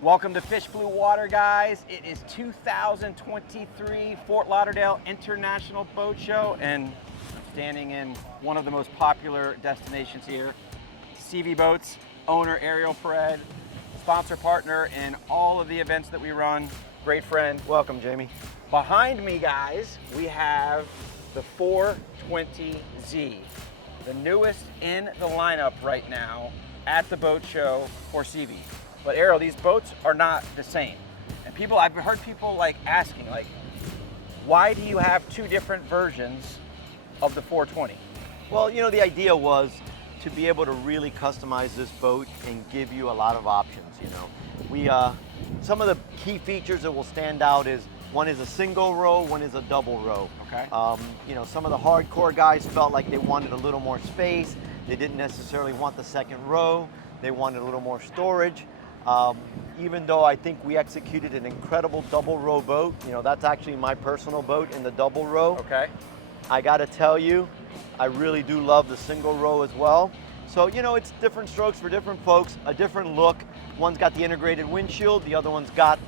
Welcome to Fish Bluewater, guys. It is 2023 Fort Lauderdale International Boat Show, and standing in one of the most popular destinations here, SeaVee Boats, owner Ariel Perez, sponsor partner in all of the events that we run, great friend. Welcome, Jamie. Behind me, guys, we have the 420Z, the newest in the lineup right now at the boat show for SeaVee. But Ariel, these boats are not the same. And I've heard people like asking, like, why do you have two different versions of the 420? Well, you know, the idea was to be able to really customize this boat and give you a lot of options, you know. Some of the key features that will stand out is one is a single row, one is a double row. Okay. You know, some of the hardcore guys felt like they wanted a little more space. They didn't necessarily want the second row. They wanted a little more storage. Even though I think we executed an incredible double row boat, you know, that's actually my personal boat in the double row. Okay. I gotta tell you, I really do love the single row as well. So, you know, it's different strokes for different folks, a different look. One's got the integrated windshield, the other one's got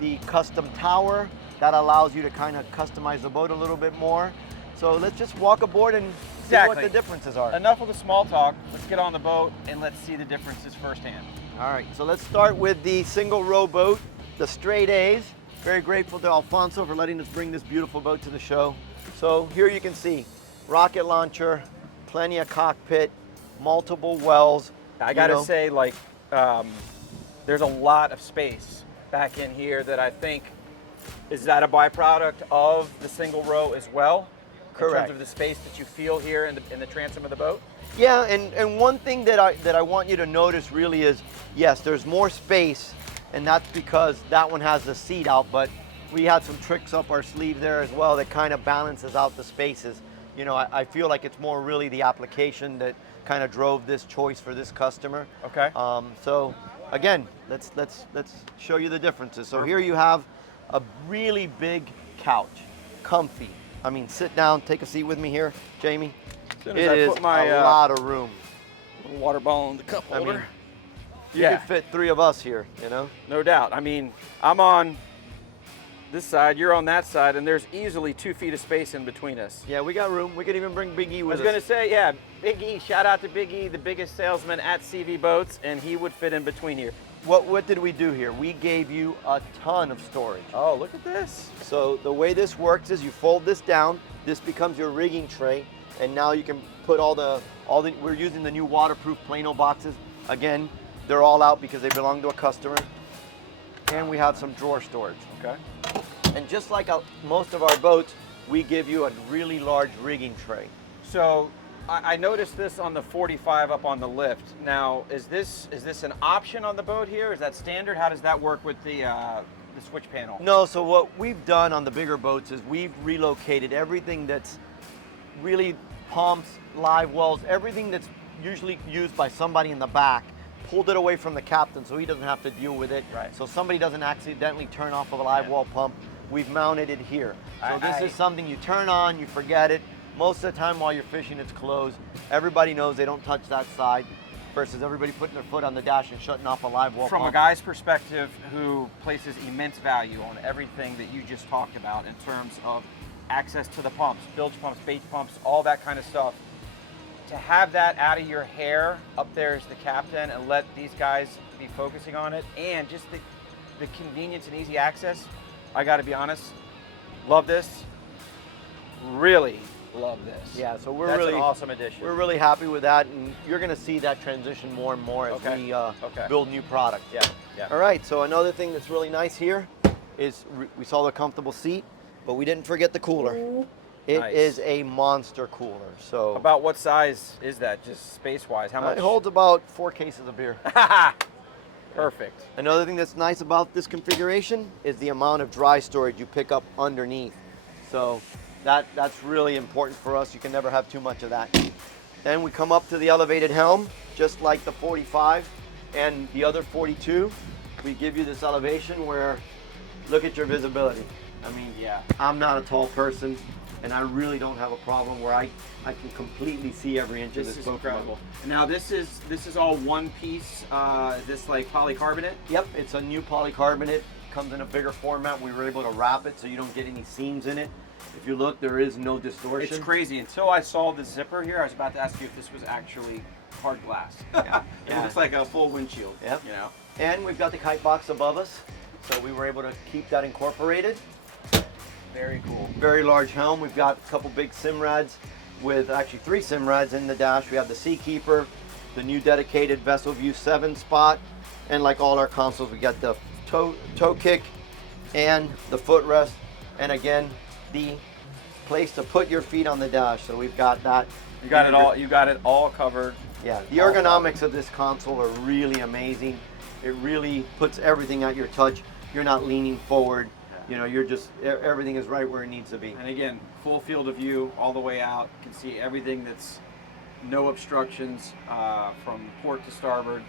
the custom tower. That allows you to kind of customize the boat a little bit more. So let's just walk aboard and see what the differences are. Enough of the small talk. Let's get on the boat and let's see the differences firsthand. All right, so let's start with the single row boat, the straight A's. Very grateful to Alfonso for letting us bring this beautiful boat to the show. So here you can see rocket launcher, plenty of cockpit, multiple wells. I gotta say, like, there's a lot of space back in here that I think, is that a byproduct of the single row as well? Correct. In terms of the space that you feel here in the transom of the boat? Yeah, and one thing that I want you to notice really is, yes, there's more space, and that's because that one has the seat out, but we had some tricks up our sleeve there as well that kind of balances out the spaces. You know, I feel like it's more really the application that kind of drove this choice for this customer. Okay. So again, let's show you the differences. So here you have a really big couch, comfy. I mean, sit down, take a seat with me here, Jamie. As It is a lot of room. Water bottle in the cup holder. I mean, you could fit three of us here, you know? No doubt. I mean, I'm on this side, you're on that side, and there's easily 2 feet of space in between us. Yeah, we got room. We could even bring Big E with us. I was gonna say, yeah, Big E, shout out to Big E, the biggest salesman at SeaVee Boats, and he would fit in between here. What did we do here? We gave you a ton of storage. Oh, look at this. So the way this works is you fold this down, this becomes your rigging tray, and now you can put we're using the new waterproof Plano boxes. Again, they're all out because they belong to a customer. And we have some drawer storage. Okay. And just like most of our boats, we give you a really large rigging tray. So I noticed this on the 45 up on the lift. Now, is this an option on the boat here? Is that standard? How does that work with the switch panel? No, so what we've done on the bigger boats is we've relocated everything that's really pumps, live wells, everything that's usually used by somebody in the back, pulled it away from the captain so he doesn't have to deal with it. Right. So somebody doesn't accidentally turn off of a live well pump. We've mounted it here. So this is something you turn on, you forget it. Most of the time while you're fishing, it's closed. Everybody knows they don't touch that side versus everybody putting their foot on the dash and shutting off a live well From pump. a guy's perspective who places immense value on everything that you just talked about in terms of access to the pumps, bilge pumps, bait pumps, all that kind of stuff, to have that out of your hair up there as the captain and let these guys be focusing on it, and just the convenience and easy access, I gotta be honest, love this. Really love this. Yeah, so That's an awesome addition. We're really happy with that, and you're going to see that transition more and more as we build new products. Yeah, yeah. All right, so another thing that's really nice here is we saw the comfortable seat, but we didn't forget the cooler. It is a monster cooler. So about what size is that, just space-wise? How much? It holds about 4 cases of beer. Perfect. Another thing that's nice about this configuration is the amount of dry storage you pick up underneath. So that's really important for us. You can never have too much of that. Then we come up to the elevated helm, just like the 45 and the other 42. We give you this elevation where, look at your visibility. I mean, yeah, I'm not a tall person. and I really don't have a problem where I can completely see every inch of This this is boat. incredible. Now this is all one piece. This like polycarbonate. Yep, it's a new polycarbonate. Comes in a bigger format. We were able to wrap it so you don't get any seams in it. If you look, there is no distortion. It's crazy. Until I saw the zipper here, I was about to ask you if this was actually hard glass. Yeah. It looks like a full windshield. Yep. You know. And we've got the kite box above us, so we were able to keep that incorporated. Very cool. Very large helm. We've got a couple big Simrads with actually 3 Simrads in the dash. We have the Seakeeper, the new dedicated Vessel View 7 spot, and like all our consoles, we got the toe kick and the footrest, and again the place to put your feet on the dash. So we've got that. You got it all. You got it all covered. Yeah, the ergonomics of this console are really amazing. It really puts everything at your touch. You're not leaning forward. You know, you're just, everything is right where it needs to be. And again, full field of view all the way out. You can see everything. That's no obstructions from port to starboard.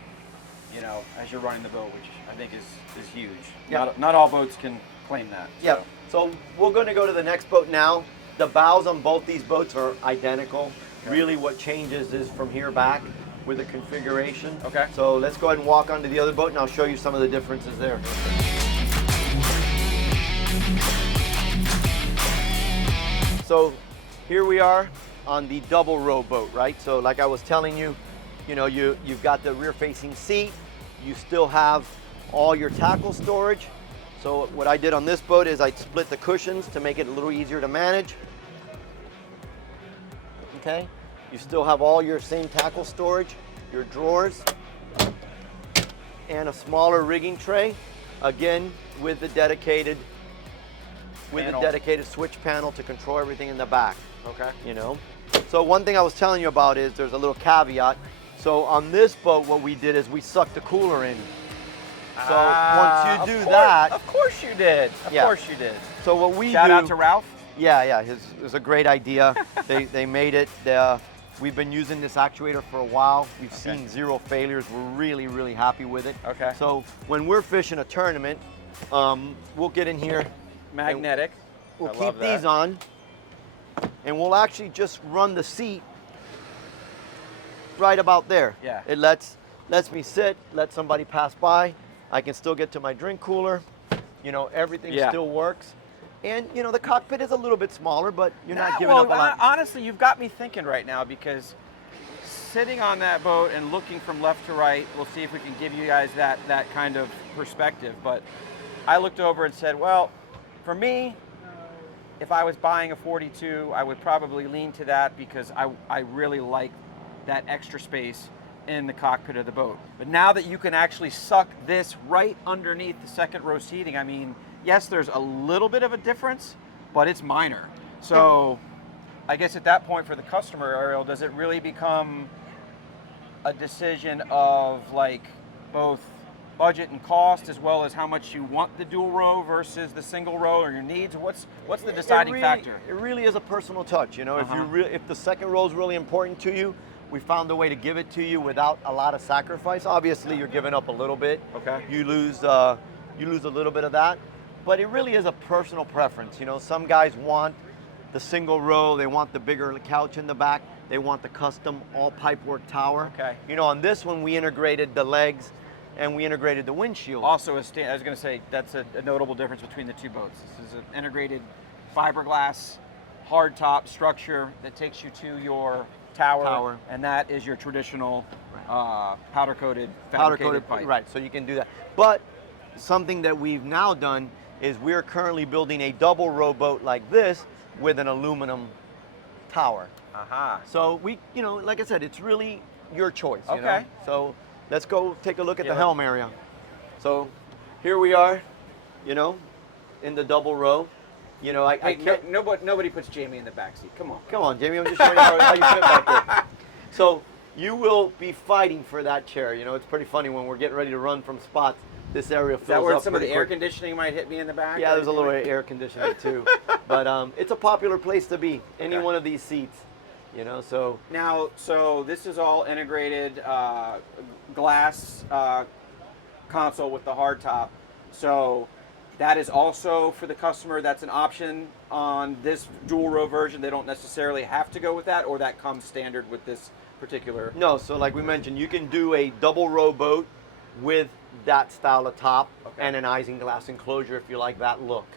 You know, as you're running the boat, which I think is huge. Yeah. Not all boats can claim that. Yeah. So we're going to go to the next boat now. The bows on both these boats are identical. Okay. Really, what changes is from here back with the configuration. Okay. So let's go ahead and walk onto the other boat, and I'll show you some of the differences there. So here we are on the double row boat, right? So like I was telling you, you know, you've got the rear facing seat. You still have all your tackle storage. So what I did on this boat is I split the cushions to make it a little easier to manage. Okay, you still have all your same tackle storage, your drawers, and a smaller rigging tray, again with the dedicated switch panel to control everything in the back. Okay. You know, so one thing I was telling you about is there's a little caveat. So on this boat, what we did is we sucked the cooler in. So once you do that, of course you did. Of course you did. So what we Shout out to Ralph. Yeah, it was a great idea. they made it. We've been using this actuator for a while. We've seen 0 failures. We're really, really happy with it. Okay. So when we're fishing a tournament, we'll get in here. Magnetic. We'll keep these on, and we'll actually just run the seat right about there. Yeah. It lets me sit, let somebody pass by. I can still get to my drink cooler. You know, everything still works. And you know, the cockpit is a little bit smaller, but you're not giving up a lot. Honestly, you've got me thinking right now, because sitting on that boat and looking from left to right, we'll see if we can give you guys that kind of perspective. But I looked over and said, well, for me, if I was buying a 42, I would probably lean to that, because I really like that extra space in the cockpit of the boat. But now that you can actually suck this right underneath the second row seating, I mean, yes, there's a little bit of a difference, but it's minor. So I guess at that point for the customer, Ariel, does it really become a decision of like both budget and cost, as well as how much you want the dual row versus the single row, or your needs? What's the deciding factor? It really is a personal touch. You know, if the second row is really important to you, we found a way to give it to you without a lot of sacrifice. Obviously, you're giving up a little bit. Okay. You lose a little bit of that, but it really is a personal preference. You know, some guys want the single row, they want the bigger couch in the back, they want the custom all pipework tower. Okay. You know, on this one we integrated the legs and we integrated the windshield. Also, I was going to say, that's a notable difference between the two boats. This is an integrated fiberglass hardtop structure that takes you to your tower. And that is your traditional powder-coated fabricated pipe. Right, so you can do that. But something that we've now done is we're currently building a double row boat like this with an aluminum tower. So we, you know, like I said, it's really your choice. You know? So let's go take a look at the helm area. So here we are, you know, in the double row. You know, nobody puts Jamie in the backseat. Come on. Come on, Jamie. I'm just showing you how you fit back there. So you will be fighting for that chair. You know, it's pretty funny when we're getting ready to run from spots. This area fills up. Is that where some of the air conditioning might hit me in the back? Yeah, there's a little air conditioning too. But it's a popular place to be. Any one of these seats. You know, so now, so this is all integrated glass console with the hard top. So That is also for the customer, that's an option on this dual row version. They don't necessarily have to go with that, or that comes standard with this particular. No, so like we mentioned, you can do a double row boat with that style of top and an isinglass enclosure if you like that look.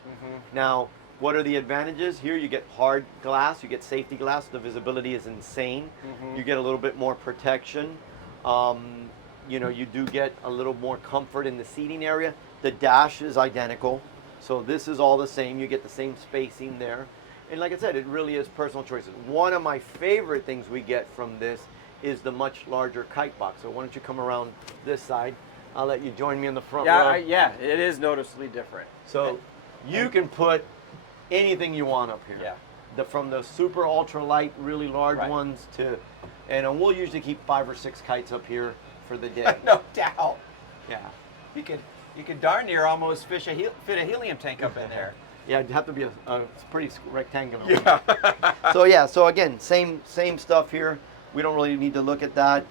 Now, what are the advantages? Here you get hard glass, you get safety glass, the visibility is insane. You get a little bit more protection. You know, you do get a little more comfort in the seating area. The dash is identical, so this is all the same. You get the same spacing there. And like I said, it really is personal choices. One of my favorite things we get from this is the much larger kite box. So why don't you come around this side? I'll let you join me in the front row. Yeah, it is noticeably different. So you can put anything you want up here. Yeah. From the super ultra light, really large ones to, and we'll usually keep 5 or 6 kites up here for the day. No doubt. Yeah. You could darn near almost fit a helium tank up in there. Yeah, it'd have to be it's pretty rectangular. Yeah. So again, same stuff here. We don't really need to look at that.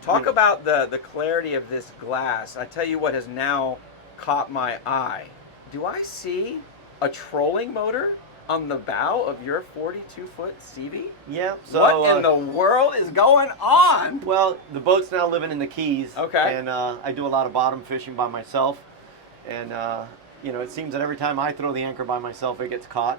Talk about the clarity of this glass. I tell you what has now caught my eye. Do I see a trolling motor on the bow of your 42-foot SeaVee? Yeah. So what in the world is going on? Well, the boat's now living in the Keys. Okay. And I do a lot of bottom fishing by myself, and you know, it seems that every time I throw the anchor by myself, it gets caught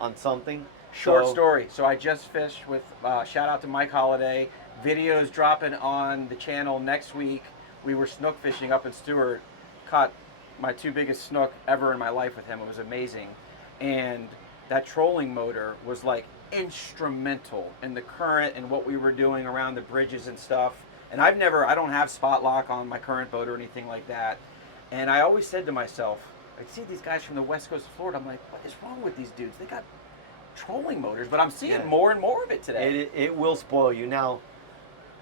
on something. Short story. So I just fished with, shout out to Mike Holiday. Videos dropping on the channel next week. We were snook fishing up in Stewart. Caught my 2 biggest snook ever in my life with him. It was amazing. And that trolling motor was like instrumental in the current and what we were doing around the bridges and stuff. And I don't have spot lock on my current boat or anything like that. And I always said to myself, I'd see these guys from the west coast of Florida. I'm like, what is wrong with these dudes? They got trolling motors, but I'm seeing more and more of it today. It will spoil you. Now,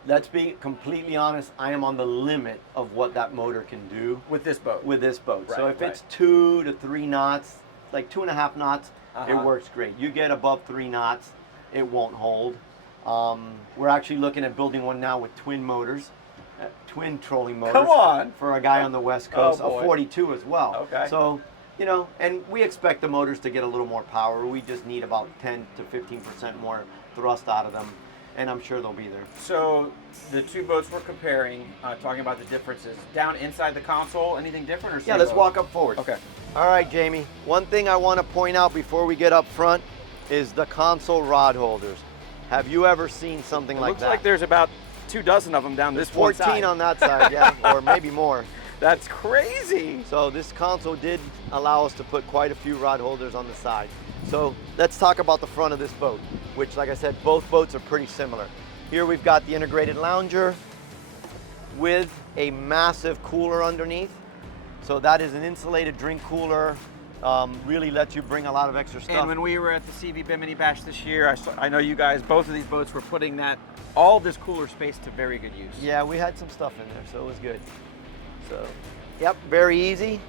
let's be completely honest. I am on the limit of what that motor can do with this boat. Right, so if it's 2 to 3 knots, like 2.5 knots, it works great. You get above 3 knots, it won't hold. We're actually looking at building one now with twin motors, twin trolling motors. Come on! For a guy on the West Coast, Oh, a 42 as well. Okay. So, you know, and we expect the motors to get a little more power. We just need about 10 to 15% more thrust out of them, and I'm sure they'll be there. So the 2 boats we're comparing, talking about the differences, down inside the console, anything different or same Yeah, let's boat? walk up forward. Okay. All right, Jamie. One thing I want to point out before we get up front is the console rod holders. Have you ever seen something like that? Looks like there's about 24 of them down this one side. 14 on that side, yeah, or maybe more. That's crazy. So this console did allow us to put quite a few rod holders on the side. So let's talk about the front of this boat, which, like I said, both boats are pretty similar. Here we've got the integrated lounger with a massive cooler underneath. So that is an insulated drink cooler. Really lets you bring a lot of extra stuff. And when we were at the SeaVee Bimini Bash this year, I know you guys, both of these boats were putting all this cooler space to very good use. Yeah, we had some stuff in there, so it was good. So, yep, very easy,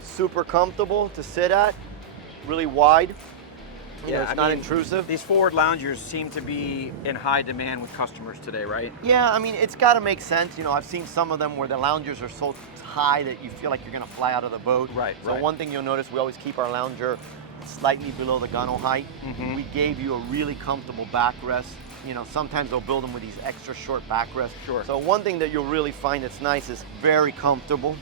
super comfortable to sit at, really wide. You know, it's not intrusive. These forward loungers seem to be in high demand with customers today, right? Yeah, I mean, it's got to make sense. You know, I've seen some of them where the loungers are so high that you feel like you're going to fly out of the boat. Right. So one thing you'll notice, we always keep our lounger slightly below the gunnel height. We gave you a really comfortable backrest. You know, sometimes they'll build them with these extra short backrests. Sure. So one thing that you'll really find that's nice is very comfortable.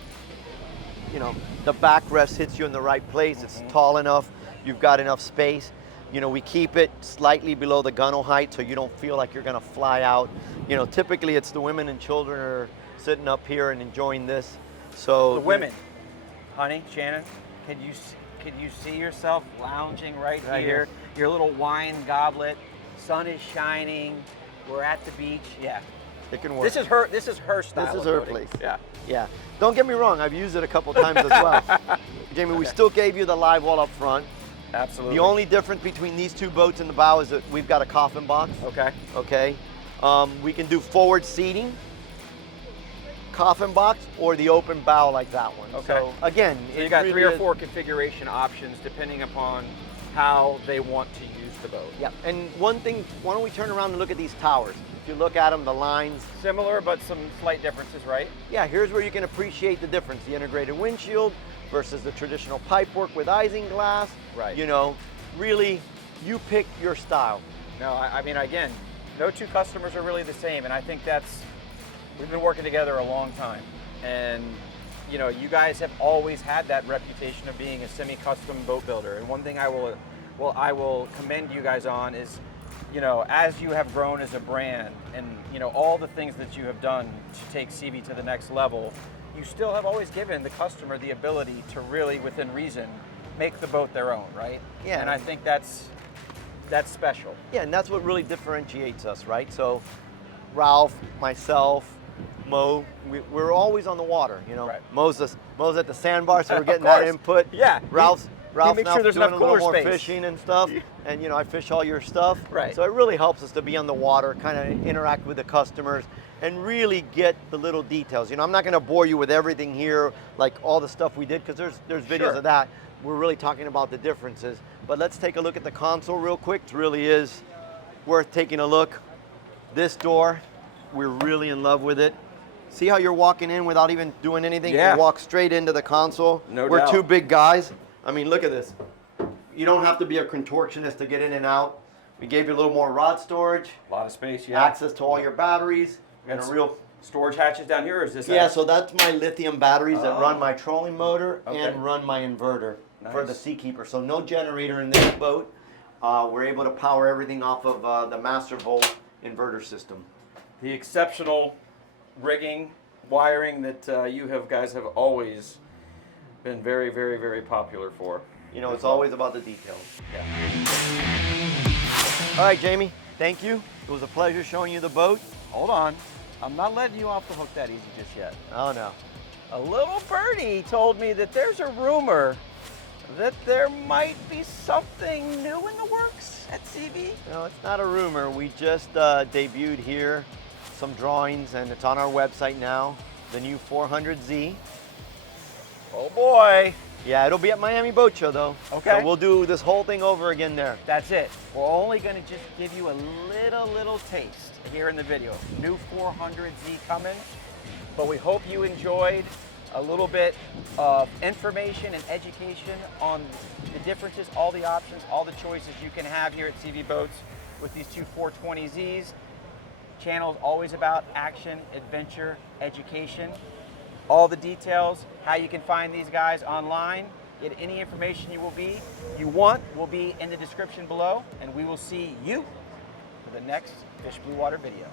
You know, the backrest hits you in the right place. It's tall enough. You've got enough space. You know, we keep it slightly below the gunnel height so you don't feel like you're gonna fly out. You know, typically it's the women and children are sitting up here and enjoying this. So the women, honey, Shannon, could you see yourself lounging right here? Your little wine goblet, sun is shining, we're at the beach. Yeah, it can work. This is her style. This is of her boating. place. Yeah. Yeah. Don't get me wrong, I've used it a couple times as well. Jamie, we still gave you the live wall up front. Absolutely. The only difference between these 2 boats in the bow is that we've got a coffin box. Okay. Okay. We can do forward seating, coffin box, or the open bow like that one. Okay. So again, So you got 3 or 4 configuration options depending upon how they want to use the boat. Yeah. And one thing, why don't we turn around and look at these towers? If you look at them, the lines. Similar, but some slight differences, right? Yeah, here's where you can appreciate the difference. The integrated windshield, versus the traditional pipe work with isinglass. Right. You know, really, you pick your style. No, I mean, again, no two customers are really the same, and I think we've been working together a long time, and you know, you guys have always had that reputation of being a semi-custom boat builder, and one thing I will commend you guys on is, you know, as you have grown as a brand, and you know, all the things that you have done to take SeaVee to the next level, you still have always given the customer the ability to really, within reason, make the boat their own, right? Yeah. And I think that's special. Yeah, and that's what really differentiates us, right? So Ralph, myself, Mo, we're always on the water, you know. Right. Mo's at the sandbar, so we're getting Of that course. input. Yeah. Ralph's makes now sure there's doing enough a little cooler more space. fishing and stuff, and you know, I fish all your stuff. Right. So it really helps us to be on the water, kind of interact with the customers, and really get the little details. You know, I'm not going to bore you with everything here, like all the stuff we did, because there's videos Sure. of that. We're really talking about the differences. But let's take a look at the console real quick. It really is worth taking a look. This door, we're really in love with it. See how you're walking in without even doing anything? Yeah. You walk straight into the console. No We're doubt. two big guys. I mean, look at this. You don't have to be a contortionist to get in and out. We gave you a little more rod storage, A lot of space, yeah. access to all your batteries, and a real... storage hatches down here, or is this? Yeah, so that's my lithium batteries that run my trolling motor Okay. and run my inverter for the Nice. Seakeeper. So no generator in this boat. We're able to power everything off of the Master Volt inverter system. The exceptional rigging, wiring that you guys have always been very, very, very popular for. You know, it's always about the details. Yeah. All right, Jamie, thank you. It was a pleasure showing you the boat. Hold on. I'm not letting you off the hook that easy just yet. Oh, no. A little birdie told me that there's a rumor that there might be something new in the works at SeaVee. No, it's not a rumor. We just debuted here some drawings, and it's on our website now, the new 400Z. Oh boy. Yeah, it'll be at Miami Boat Show, though. Okay. So we'll do this whole thing over again there. That's it. We're only going to just give you a little taste here in the video. New 400Z coming, but we hope you enjoyed a little bit of information and education on the differences, all the options, all the choices you can have here at SeaVee Boats with these two 420Zs. Channel is always about action, adventure, education. All the details, how you can find these guys online, get any information you want will be in the description below, and we will see you for the next Fish Blue Water video.